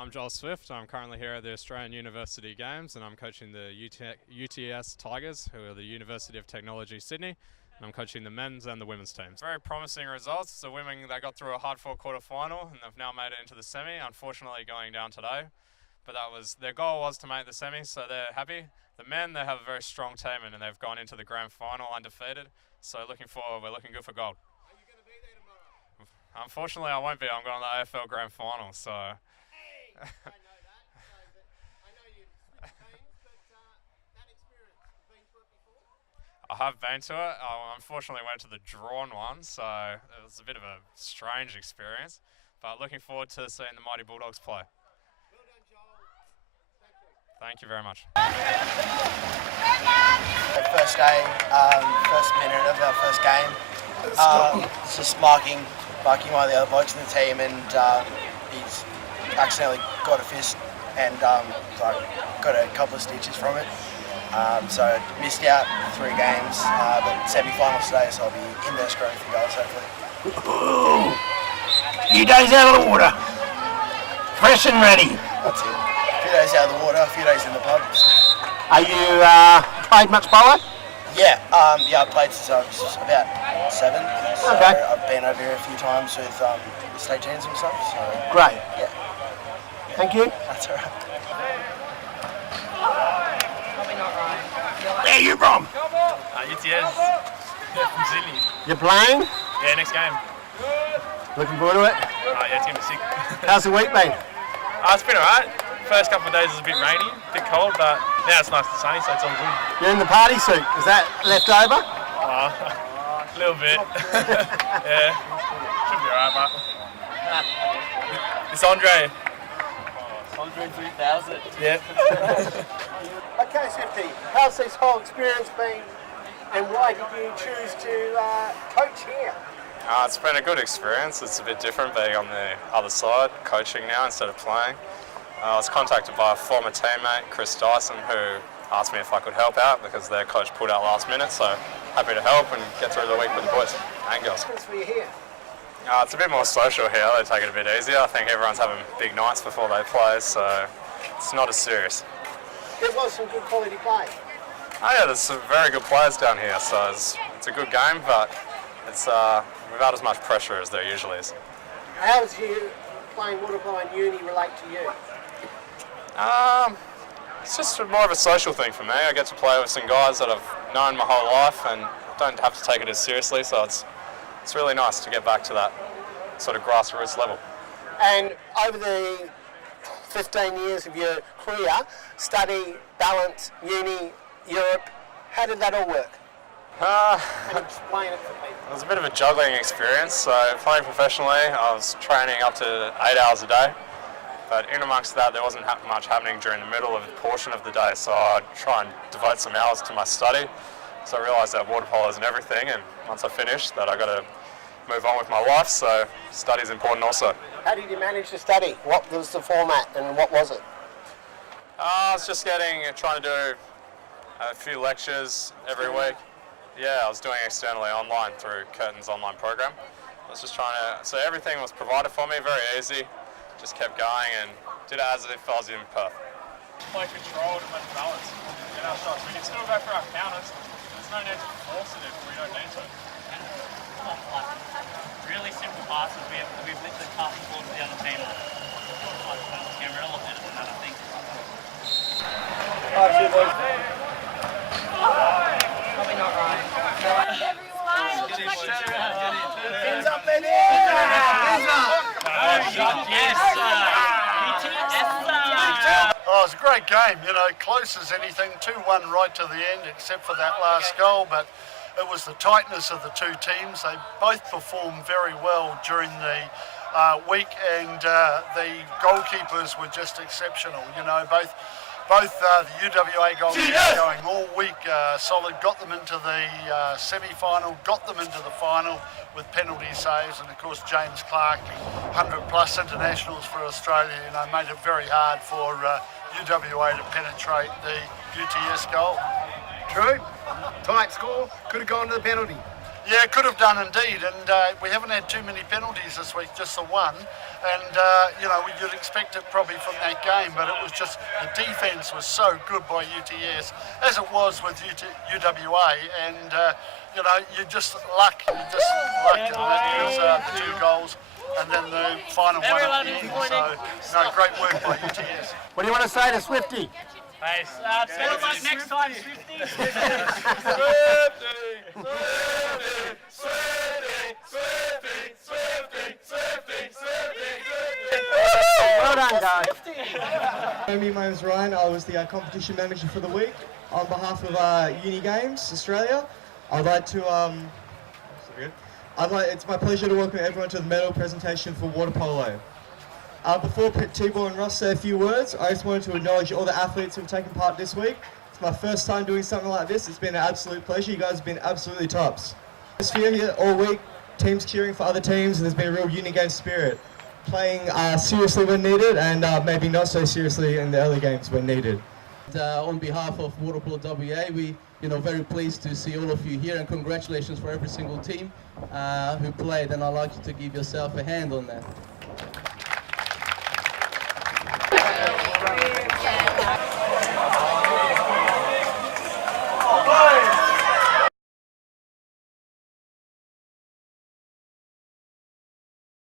I'm Joel Swift. I'm currently here at the Australian University Games and I'm coaching the UTS Tigers, who are the University of Technology Sydney. And I'm coaching the men's and the women's teams. Very promising results. The women, they got through a hard-fought quarter-final and they've now made it into the semi, unfortunately going down today. But that was their goal, was to make the semi, so they're happy. The men, they have a very strong team and they've gone into the grand final undefeated. So looking forward, we're looking good for gold. Are you going to be there tomorrow? Unfortunately, I won't be. I'm going to the AFL grand final, so... I know that. I know you switched teams, but that experience, you've been to it before? I have been to it. I unfortunately went to the drawn one, so it was a bit of a strange experience. But looking forward to seeing the Mighty Bulldogs play. Well done, Joel. Thank you very much. First day, first minute of our first game. It's just marking one of the other blokes in the team, and he's accidentally got a fist and got a couple of stitches from it. So missed out 3 games, but semi-finals today, so I'll be in there screwing for goals hopefully. Few days out of the water, fresh and ready. That's it. A few days out of the water, a few days in the pub. Are you played much polo? Yeah, I played since I was about 7. So okay. I've been over here a few times with state teams and stuff. So great. Yeah. Thank you. That's all right. Where are you from? UTS. Yeah, from Sydney. You're playing? Yeah, next game. Looking forward to it? Yeah, it's going to be sick. How's the week been? It's been alright. First couple of days was a bit rainy, a bit cold, but now it's nice and sunny, so it's all good. You're in the party suit. Is that left over? A little bit. Yeah. Should be alright, but... It's Andre. Andre 3000. Yep. Okay, Swifty, how's this whole experience been and why did you choose to coach here? It's been a good experience. It's a bit different being on the other side, coaching now instead of playing. I was contacted by a former teammate, Chris Dyson, who asked me if I could help out because their coach pulled out last minute, so happy to help and get through the week with the boys and girls. What's for you here? It's a bit more social here. They take it a bit easier. I think everyone's having big nights before they play, so it's not as serious. There was some good quality play. Oh yeah, there's some very good players down here, so it's a good game, but it's without as much pressure as there usually is. How does you playing water polo in uni relate to you? It's just more of a social thing for me. I get to play with some guys that I've known my whole life and don't have to take it as seriously, so it's really nice to get back to that sort of grassroots level. And over the 15 years of your career, study, balance, uni, Europe, how did that all work? And explain it for people. It was a bit of a juggling experience. So playing professionally, I was training up to 8 hours a day. But in amongst that, there wasn't much happening during the middle of a portion of the day. So I'd try and devote some hours to my study. So I realised that water polo isn't everything. And once I finished, that I got to move on with my life. So study is important also. How did you manage to study? What was the format and what was it? I was just trying to do a few lectures every week. Yeah, I was doing externally online through Curtin's online program. I was just so everything was provided for me, very easy. Just kept going and did it as if I was in Perth. Play controlled and let balance. Get our shots. We can still go for our counters. There's no need to force it if we don't need to. Really simple passes. We've literally passed the ball to the other team. It's irrelevant than that, I think. Probably not right. Hands up, baby! Oh, it was a great game, close as anything, 2-1 right to the end, except for that last goal, but it was the tightness of the two teams. They both performed very well during the week, and the goalkeepers were just exceptional. Both the UWA goalkeepers going all week solid, got them into the semi-final, got them into the final with penalty saves, and of course James Clark, 100+ internationals for Australia, made it very hard for UWA to penetrate the UTS goal. True. Tight score. Could have gone to the penalty. Yeah, could have done indeed, and we haven't had too many penalties this week, just the one. And you know, you'd expect it probably from that game, but it was just the defence was so good by UTS, as it was with UWA, and you know, you just luck, and that was the 2 goals, and then the final one at the end. So, no, great work by UTS. What do you want to say to Swifty? Hey, better luck next time, Swifty. Well done, guys. My name is Ryan. I was the competition manager for the week. On behalf of Unigames Australia, I'd like to it's my pleasure to welcome everyone to the medal presentation for water polo. Before T-Ball and Ross say a few words, I just wanted to acknowledge all the athletes who have taken part this week. It's my first time doing something like this. It's been an absolute pleasure. You guys have been absolutely tops. Atmosphere here all week, teams cheering for other teams, and there's been a real Unigame spirit. Playing seriously when needed, and maybe not so seriously in the early games when needed. On behalf of Water Polo WA, we very pleased to see all of you here, and congratulations for every single team who played, and I'd like you to give yourself a hand on that.